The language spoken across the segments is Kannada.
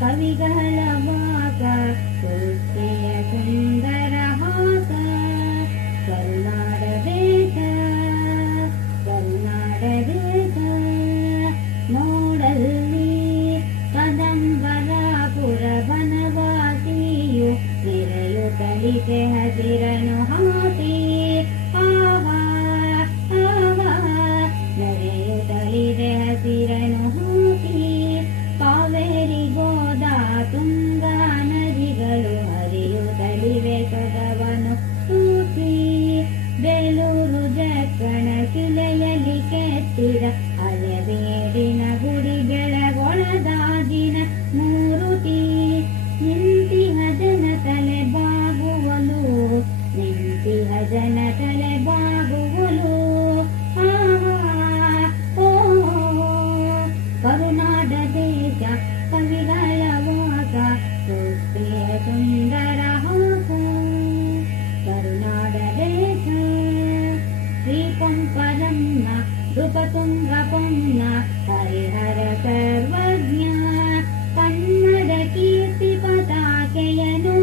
ಕವಿಗಳ ವಾಕ ಸೃಷ್ಟಿಯ ಸುಂದರ ಹಾಸ ಕರುನಾಡ ದೇಶ ಕರುನಾಡ ದೇಶ ನೋಡಲ್ಲಿ ಕದಂಬರಾಪುರ ಬನವಾಸಿಯು ನೆರೆಯುತ್ತಲಿದೆ ಹಸಿರನು ಹಾಸಿ ಆಹಾ ಆಹಾ ನೆರೆಯುತ್ತಲಿದೆ ಹಸಿರನು ಹಾಸಿ ಕಾವೇರಿ ಗೋದಾ ತುಂಗಾ ನದಿಗಳು ಹರಿಯುತ್ತಲಿವೆ ಸೊಗವನು ಸೂಸಿ ಬೇಲೂರು ಜಕ್ಕಣ ಶಿಲೆಯಲ್ಲಿ ಕೆತ್ತಿದ ಹಳೆಬೇಡಿನ ಗುಡಿ ಬೆಳಗೊಳದಾಜಿನ ಮೂರುತಿ ನಿಂತಿಹ ಜನ ತಲೆ ಬಾಗುವಲು ನಿಂತಿಹ ಜನ ತಲೆ ಬಾಗುವಲು ಕರುನಾಡ ದೇಶ ಕವಿಗಳ ವಾಸ ಸೃಷ್ಟಿಯ ಸುಂದರ ಹಾಸ ಕರುನಾಡ ದೇಶ ಶ್ರೀ ಪಂಪರನ್ನ ನೃಪತುಂಗ ಪೊನ್ನ ಹರಿಹರ ಸರ್ವಜ್ಞ ಕನ್ನಡ ಕೀರ್ತಿ ಪತಾಕೆಯನು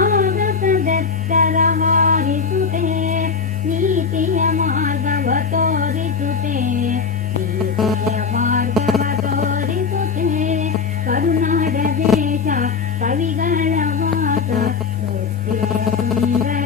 ಆಗಸದೆತ್ತರ ಹಾರಿಸುತ್ತೆ ನೀತಿಯ ಮಾರ್ಗವ ತೋರಿಸುತ್ತೆ ನೀತಿಯ ಮಾರ್ಗವ ತೋರಿಸುತ್ತೆ ಕರುನಾಡ ದೇಶ ಕವಿಗಳ ವಾಸ ಸೃಷ್ಟಿಯ ಸುಂದರ